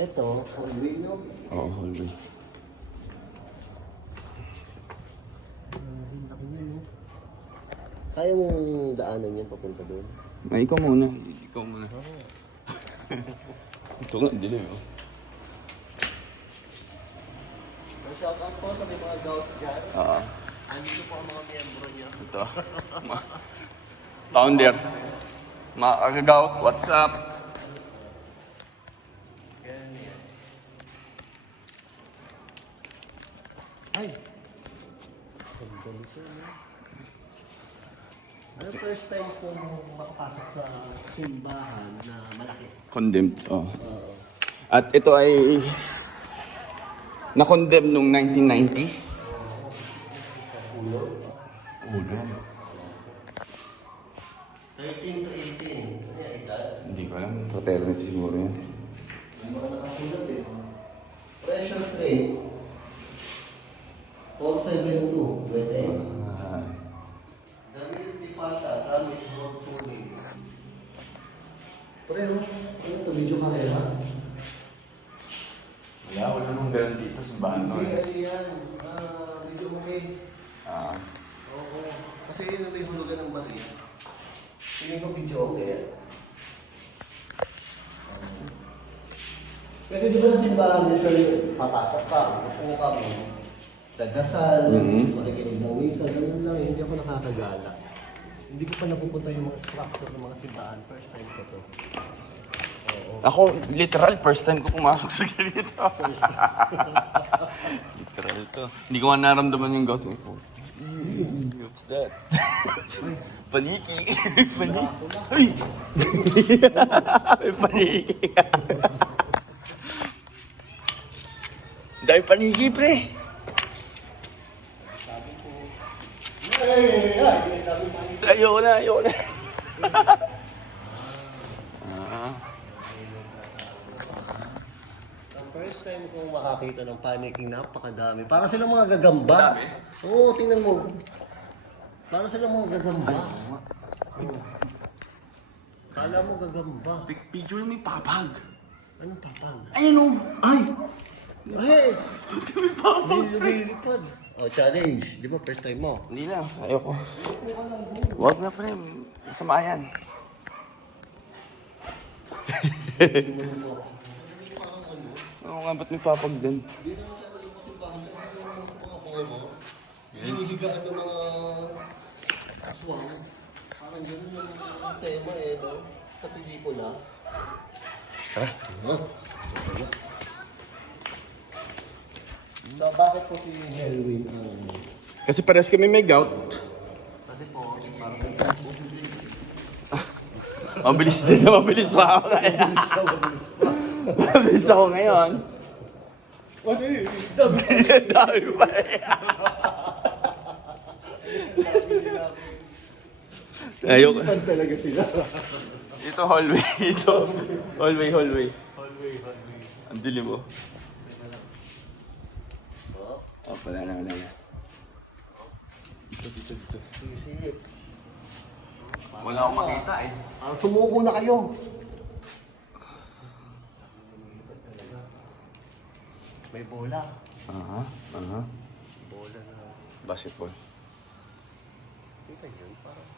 Ito, hallway nyo. Oo, hallway. Laki nyo, no? Kaya mong daanan yan papunta doon? Ay, ikaw muna. Ikaw muna. Ito nga, dilim oh. Shoutout po sa may mga gout dyan. Oo. Andito po ang mga miyembro niya. Ito. Founder. Mga kagagaw, what's up? Ay! Ganda nito, no? Ano first time kong makapasok sa simbahan na malaki? Condemned, oh. Oo. At ito ay na-condemn noong 1990. Ulo? Ulo. 13 to 18. Ano yung edad? Hindi ko alam. Fraternity siguro yan. Yung mga nakakulat eh. Pressure rate. 472. Pwede. Ah, Gamit ni Pata. Gamit road tubig. Pero, ano ito? Medyo karera? wala nung ganun dito sa bahan Hindi, ano yan? Medyo okay. Ah, Oo. Kasi yun ang may hulugan ng baril. Hindi ko medyo okay. Kasi di ba na simbahan usually papasok ka, mapungo ka mo. Dagdasal, makikinig ng misa, ganun lang. Hindi ako nakakagala. Hindi ko pa napupunta yung mga structure ng mga simbahan. First time ko to. Oo. ako, literal, first time ko pumasok sa ganito. Literal to. Hindi ko nga naramdaman yung gout ko. What's that? Paniki. Paniki. Ay! May paniki. Dahil paniki, pre. Ayoko na, ayoko na. Ah. Ang first time kong makakita ng panicking, napakadami. Para silang mga gagamba. Dami? Oo, tingnan mo. Para silang mga gagamba. Kala mo gagamba. Picture mo yung papag. Anong papag? Ayun o. Ay! Ay! May lumilipad. Oh, challenge. Di ba first time mo? Hindi na, ayoko. Huwag na, pre. Masama yan. Oo nga, ba't may papag din? Hindi naman tayo magsimbahan ka. Mga buhay mo. Hinihigaan ng mga aswang. Parang ganun yung tema eh, no? Sa pelikula. Tara. So, bakit po si Halloween ang... Kasi pares kami may gout. Kasi po, parang... Mabilis din na mabilis pa ako kaya. Mabilis ako ngayon. Ano eh? Dami Dami pa rin. Ayoko. Fan talaga sila. Ito hallway. Ito. Hallway. Hallway. Ang dilim mo. Oh, Oh, wala na. Dito. sisip. Wala akong makita eh. Sumuko na kayo. May bola. Aha. Bola na. Basketball. Kita yun, parang...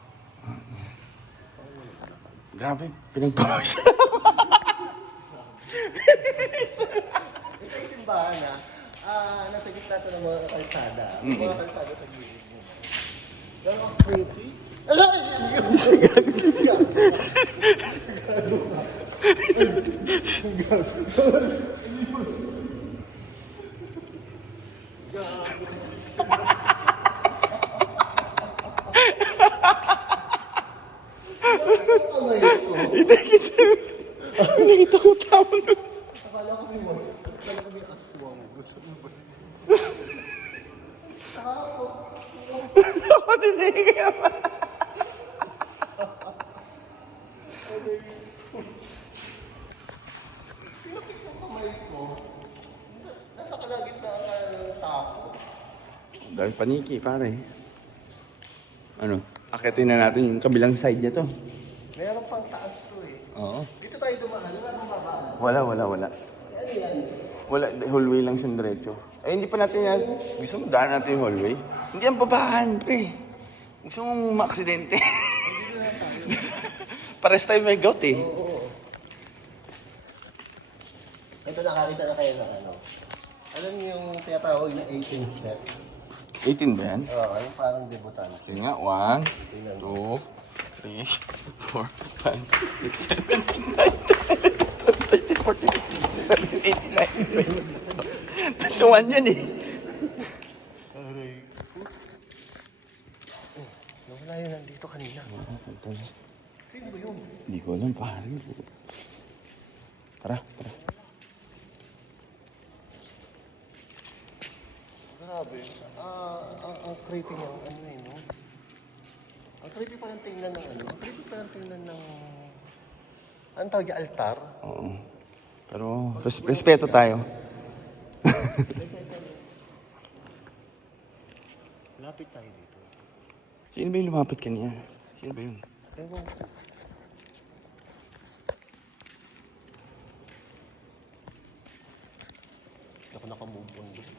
Grabe, pinagpawis. Ito yung simbahan na, nasa gitna ito ng mga kalsada. Mga kalsada sa gilid mo. Gano'n ang creepy? Nakita ko tao nun. Akala ko may mo. Akala ko may aswang. Gusto mo ba? Ako din eh. Pinapit ng kamay ko. Nasa kalagit na ng tako. Dahil paniki, pare. Ano? Akitin na natin yung kabilang side niya to. Meron pang taas to eh. Oo. Dito tayo dumaan. Wala nang babaan. Wala. Ano Wala, hallway lang siyang diretso. Eh, hindi pa natin yan. Gusto mo daan natin yung hallway? Hindi yan babahan, pre. Gusto mong maaksidente. Pares tayo may gout eh. Oo. Ito nakakita na kayo ng ano. Alam niyo yung tinatawag na 18 steps? 18 ba yan? Oo, yung parang debutante. Sige nga, 1, Tingnan 2, mo. 3, 4, 5, 6, 7, 8, 9, 10, 11, 12, 13, 14, 15, 16, 17, 18, 19, 20. Tutuan yan eh. Aray ko. Oh, nawala yun nandito kanina. Sino ba yun? Hindi ko alam, pare. Tara, tara. Grabe. Ang creepy ng ano eh, no? Ang creepy pa ng tingnan ng ano? Ang creepy pa ng tingnan ng... Anong tawag niya? Altar? Oo. Pero, respeto tayo. Lapit tayo dito. Sino ba yung lumapit kanina? Sino ba yun? Ewan ko. Hindi ako nakamove on doon.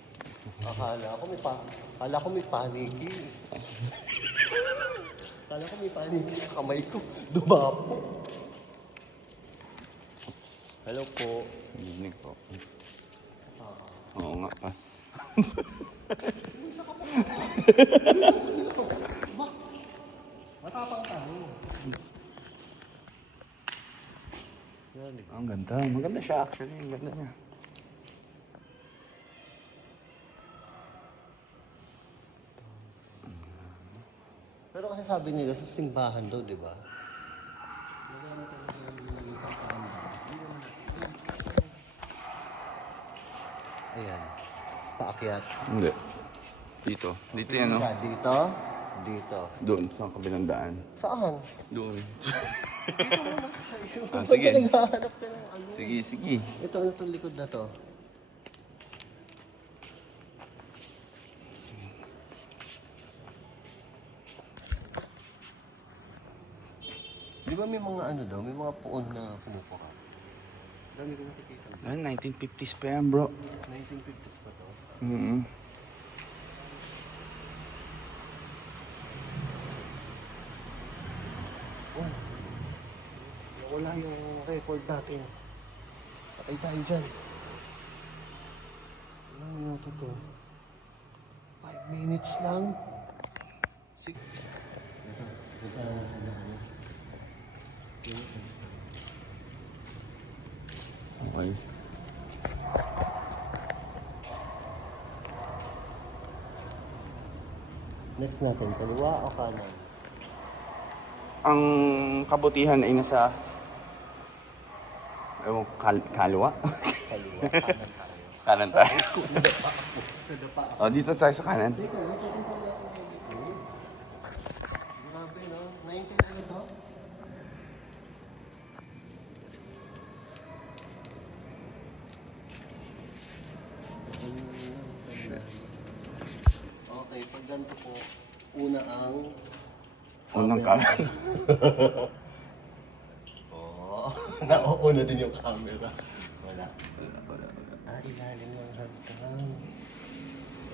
Akala ko may paniki. Akala ko may paniki sa kamay ko. Dumapo. Hello po. Hindi ko. Oo nga, pas. Matapang tayo. Yan eh. Ang ganda. Maganda siya actually. Ang ganda niya. Pero kasi sabi nila sa simbahan daw, di ba? Ayan. Paakyat. Hindi. Dito. Dito yan, no? Dito. Dito. Doon, sa kabilang daan. Saan? Doon. Dito muna tayo. Ah, sige. Naghahanap ka ng ano. Sige, sige. Itong likod na to. Di ba may mga ano daw, may mga puon na pumupuka? Dami ko nakikita. Ah, 1950s pa yan, bro. 1950s pa to. Mm-hmm. Oh. Nawala yung record natin. Patay tayo dyan. Ilang minuto to? 5 minutes lang. Sige. Punta na natin na ano. Okay. Next natin, kaliwa o kanan? Ang kabutihan ay nasa... Ewan, kalwa? Kaliwa, kanan tayo. Kanan tayo. Nadapa ako. O, dito tayo sa kanan. Teka, ito rin pala ako dito. Grabe, no? 19 ano to? Okay, pag ganito po, una ang... Unang kanan. Oo, nauuna din yung camera. Wala. Ah, ilalim ng hagdan.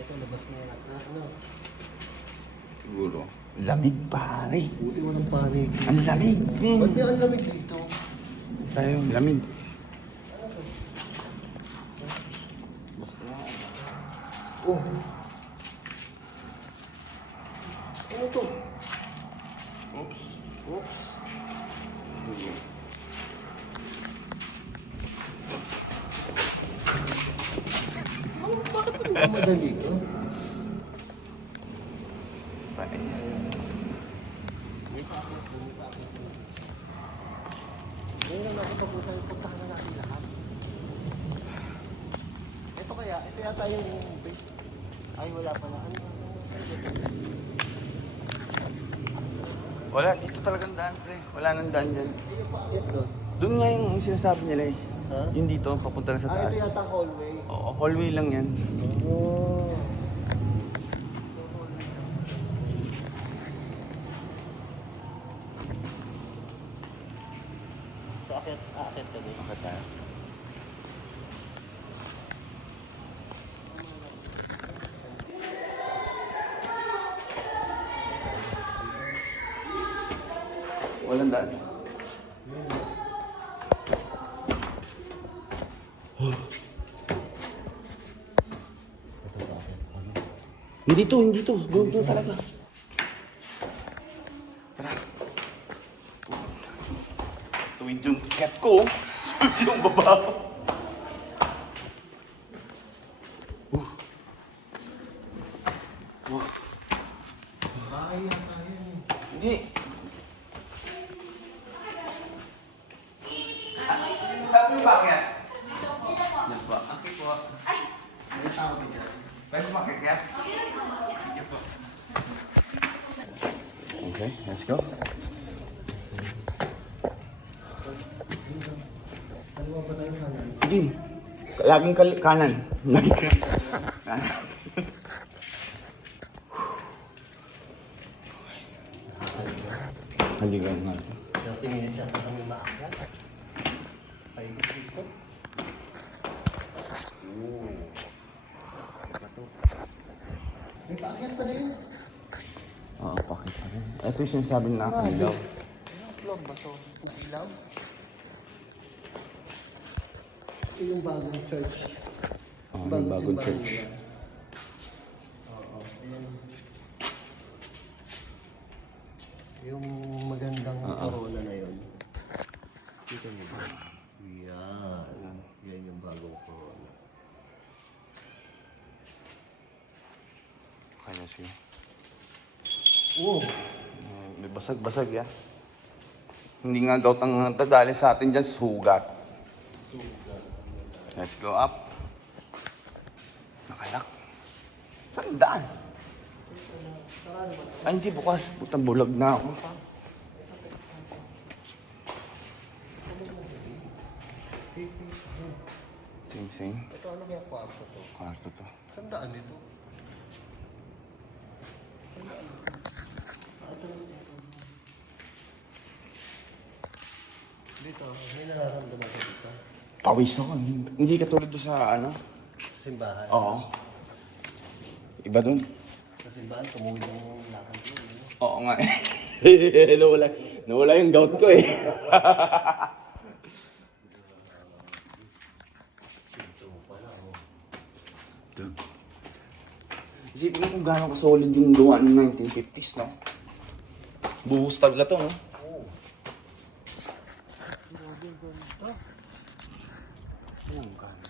Ito, labas na yata. Ano? Siguro. Lamig, pare. Buti walang panig. Ang lamig, min. Ba't may ang lamig dito? Tayo, lamig. Basta. Oh. Ano to? Oops. Oops. Oh, bakit mo nagmamadali ka? Patay. May paakit po, may paakit po. Ngayon lang natin puntahan na natin lahat. Ito kaya, ito yata yung base. Ay, wala pala. Ano? Wala, dito talagang daan, pre. Wala nang daan dyan. Ay, yung paakyat doon. Doon nga yung sinasabi nila eh. Ha? Yung dito, papunta na sa Ah, taas. ito yata ang hallway. Oo, hallway lang yan. Oh. So, aakyat ka din. Bakit tayo? Walang daan. Hindi to. Doon talaga. Tara. Tuwid yung cat ko. Yung baba ko. Hindi. Sabi mo bakit? Yan po. Okay po. May tawag din dyan. Pwede bakit kaya? Sige po. Okay, let's go. Sige. Laging kanan. Laging kanan. Haligan natin. 30 minutes siya pa kami maakyat. Ay, dito. May paakyat pa rin. Oo, pakit pa rin. Ito yung sinasabi na nakakaligaw. Anong vlog ba to? Ilaw? Ito yung bagong church. Oo, yung bagong simbahan church. nila. Oo, ayan. Yung magandang corona na yun. Kita mo ba? Yan. Yan yung bagong corona. Okay na siya. Oh! May basag-basag yan. Hindi nga gout ang dadali sa atin dyan, sugat. Let's go up. Nakalak. Saan daan? Ay, hindi bukas. Putang bulag na ako. Sing. Ito ano kaya kwarto to? Kwarto to. Saan daan nito? Dito, may nararamdaman ka dito? Pawis ako. Hindi katulad doon sa ano. Simbahan. Oo. Iba dun. Sa simbahan, tumuwid ang lakad ko. Oo nga. Nawala yung gout ko eh. Dude. Isipin mo kung gano'ng ka-solid yung gawa ng 1950s, no? Buhos talaga to, no? Oo. Grabe ang ganda. Ang ganda.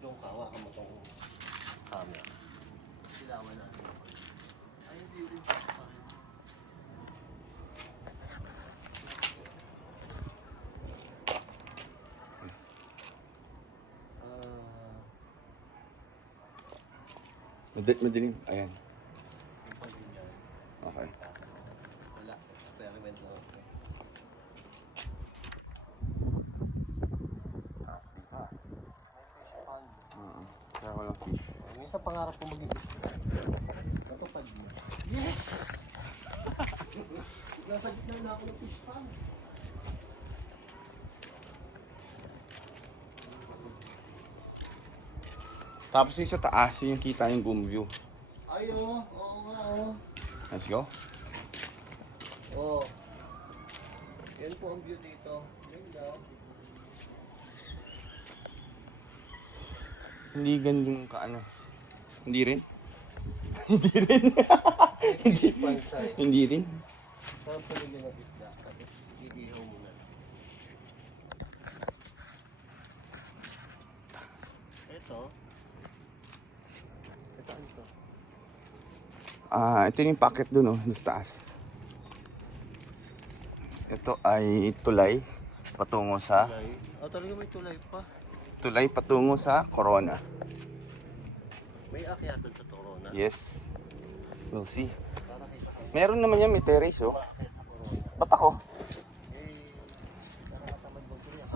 Yung kawa ka mo itong camera. Silawan natin. Ay, hindi rin pa rin. Madilim. Ayan. Yung pag-inyan. Okay. Wala. Experiment lang ako. Oo. Kaya walang fish. Minsan pangarap ko maging isla. Natupad niya. Yes! Nasa gitna na ako ng fish pond. Tapos yung sa taas, yung kita yung boom view. Ay, oo. Oo nga, oo. Let's go. Oo. Yan po ang view dito. Ganda. Hindi ganun ka ano. Hindi rin? May fish pond side. Hindi rin. Sarap pa rin yung isda. Tapos iihaw mo na. Ito. Ito ano to? Ito yung packet dun, oh, sa taas. Ito ay tulay patungo sa Tulay. Oh, talaga may tulay pa. Corona. May akyatan sa Corona. Yes. We'll see. Para kita ko. Meron naman yan, may terrace, oh. Maakyat sa Corona. Ba't ako? Nakakatamad mo ito yan.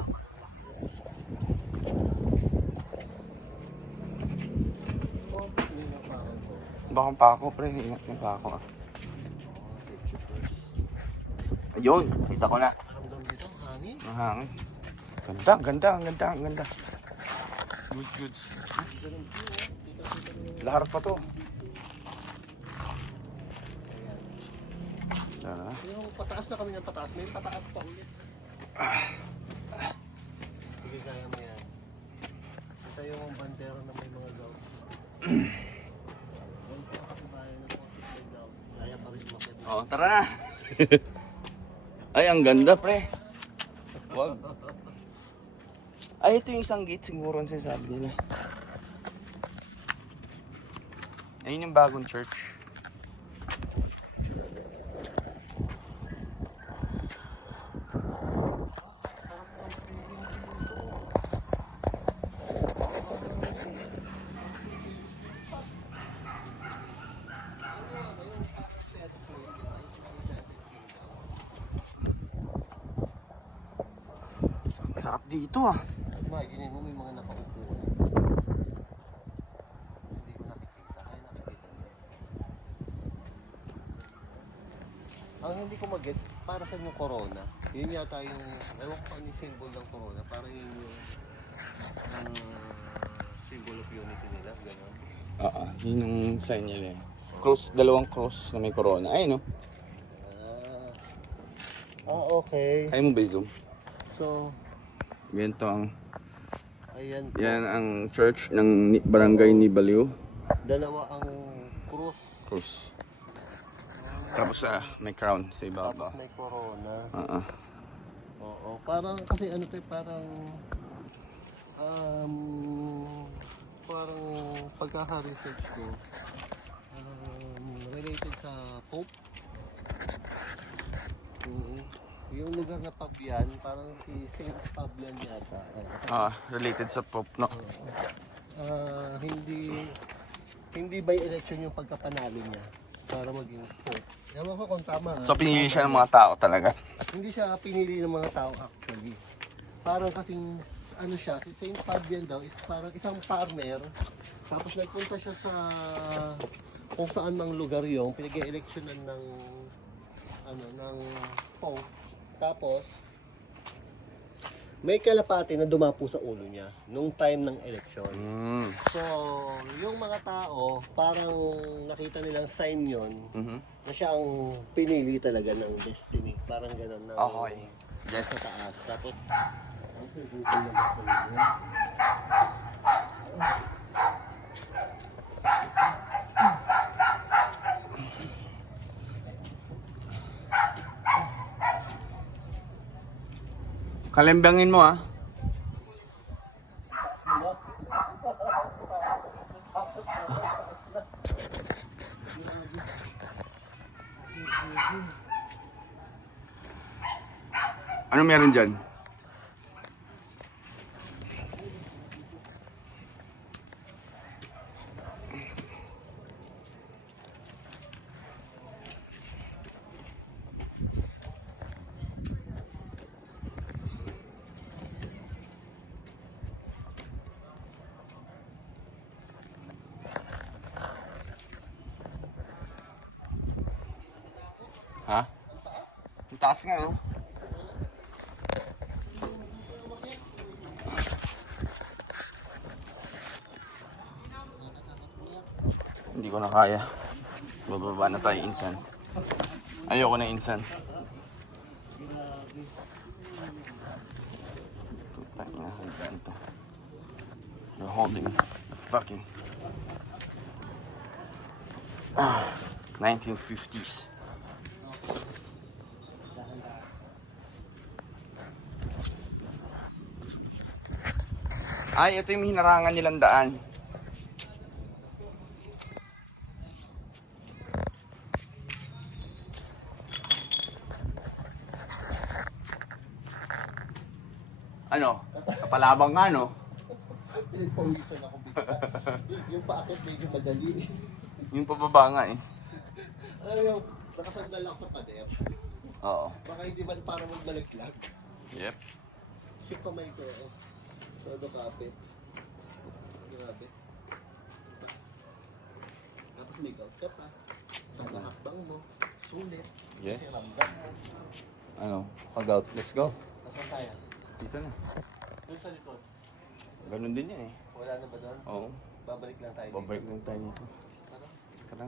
Hindi na parang ko. Baka pa ako, pre. Ingat yung pa ako, ah. Picture first. Ayun, kita ko na. Paramdam dito, hangin. Ang hangin. Ganda, ang ganda, ang ganda, ang ganda. Good, good. Lahar pa to. Tara. Yung pataas na kami ng pataas. May pataas pa ulit. Sige, kaya mo yan. Ito yung bandera na may mga gout. Huwag pa kasi tayo ng konti may gout. Kaya pa rin makit. Oh, tara na. Ay, ang ganda, pre. Wag. Ay, ito yung isang gate siguro ang sinasabi nila. Ayun yung bagong church. Sarap dito ah. Imagine mo may mga nakaupo. Hindi ko nakikita. Ay, nakikita niyo. Ang hindi ko mag-gets, para sa yung corona. Yun yata yung, ewan ko ano yung symbol ng corona. Para yun yung symbol of unity nila. Ganon. Oo, yun yung sign nila eh. Cross, dalawang cross na may corona. Ay no. Okay. Kaya mo ba i-zoom? So, Ganito ang, ayan po. yan ang church ng barangay ni Baliw. Dalawa ang cross. Cross. Tapos may crown sa ibabaw. Tapos may corona. Oo. Oo. Parang kasi ano to parang parang pagkaka-research ko related sa Pope. Yung lugar na Pabian, parang si Saint Fabian yata. Related sa Pope, no? Hindi by election yung pagkapanalo niya para maging Pope. Ewan ko kung tama. So pinili siya ng mga tao talaga. Hindi siya pinili ng mga tao actually. Parang kasing ano siya, si Saint Fabian daw is parang isang farmer. Tapos nagpunta siya sa kung saan mang lugar yung pinag-e-electionan ng ng Pope. Tapos may kalapati na dumapo sa ulo niya nung time ng election. So, yung mga tao, parang nakita nilang sign yon na siya ang pinili talaga ng destiny. Parang gano'n na Okay. sa taas. Tapos, Kalimbangin mo ah. Ano meron dyan? Ha? Ang taas nga, no? Hindi ko na kaya. Bababa na tayo insan. Ayoko na insan. Putang ina, hanggang to. You're holding the fucking 1950s. Ay, ito yung hinarangan nilang daan. Ano? Kapalabang nga, no? pinagpawisan ako bigla. Yung paakit medyo madali. Yung pababa nga eh. Alam mo, nakasandal ako sa pader. Oo. Baka hindi man para magbalaglag. Yep. Kasi kamay ko eh. Todo kapit. Grabe. Tapos may gout ka pa. Kada hakbang mo. Sulit. Yes. Kasi ramdam mo. Ano? Hug out. Let's go. Nasaan tayo? Dito na. Doon sa likod. Ganun din yan eh. Wala na ba doon? Oo. Babalik lang tayo dito. Babalik lang tayo dito. Tara. Tara.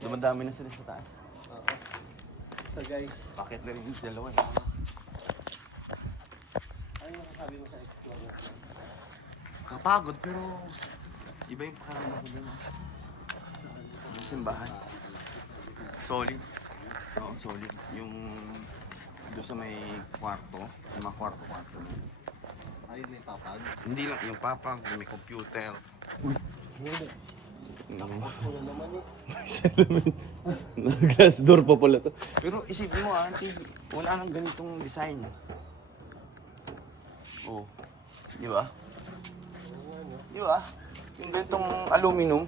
Dumadami na sila sa taas. Oo. So guys, Bakit na rin yung dalawa eh. ano masasabi mo sa explore? Kapagod pero iba yung pakiramdam ko dun. Yung simbahan. Solid. Oo, solid. Yung doon sa may kwarto, yung mga kwarto-kwarto. Ayun may papag. Hindi lang yung papag, may computer. Hindi. Ako na naman eh. Glass door pa pala to. Pero isipin mo auntie, wala nang ganitong design. Oh. Di ba? Di ba? Yung ganitong aluminum.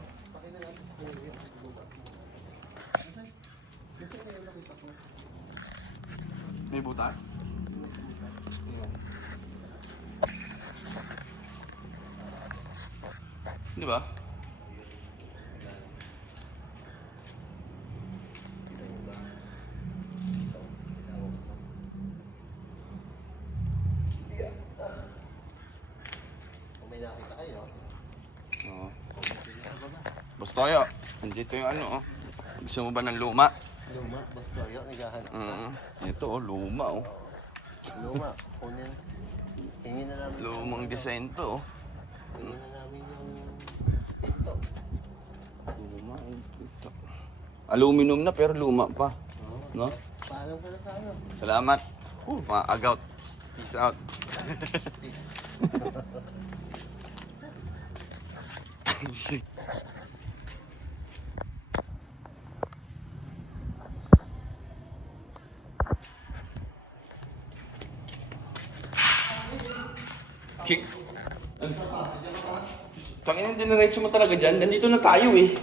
May butas? Di ba? Kung may nakita kayo, Oo. Basta kaya, andito yung ano oh. Gusto mo ba ng luma? luma, basta kayo, naghahanap ka. Ito oh, luma oh. Luma, kunin. Hingin na namin. Lumang design to oh. Hingin na namin yung TikTok. Luma ito. Aluminum na pero luma pa. Oo. No? Paalam ka na sa ano. Salamat. Mga agaut. Peace out. Peace. King. Ano? Tangina, diniretso mo talaga dyan. Nandito na tayo eh.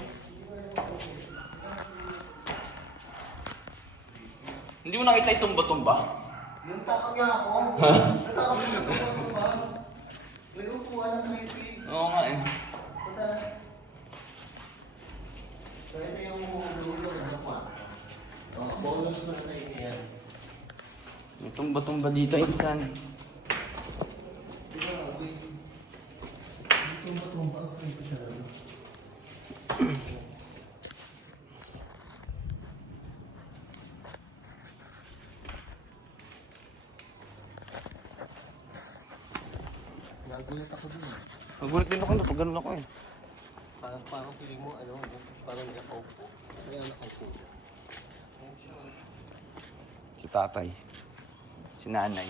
Hindi mo nakita yung tumba-tumba? Yung takot nga ako. Natakot nga ako ba? May upuan na creepy. Oo nga eh. Punta. So ito yung lulo ng kwarto. Oh, bonus ko na sa inyo yan. May tumba-tumba dito, insan. Di ba, wait. Tumba-tumba ang creepy siya. Nagulat ako dun. Nagulat din ako pag ganun ako eh. Parang feeling mo, ano, parang nakaupo. Kaya nakaupo siya. Si tatay. Si nanay.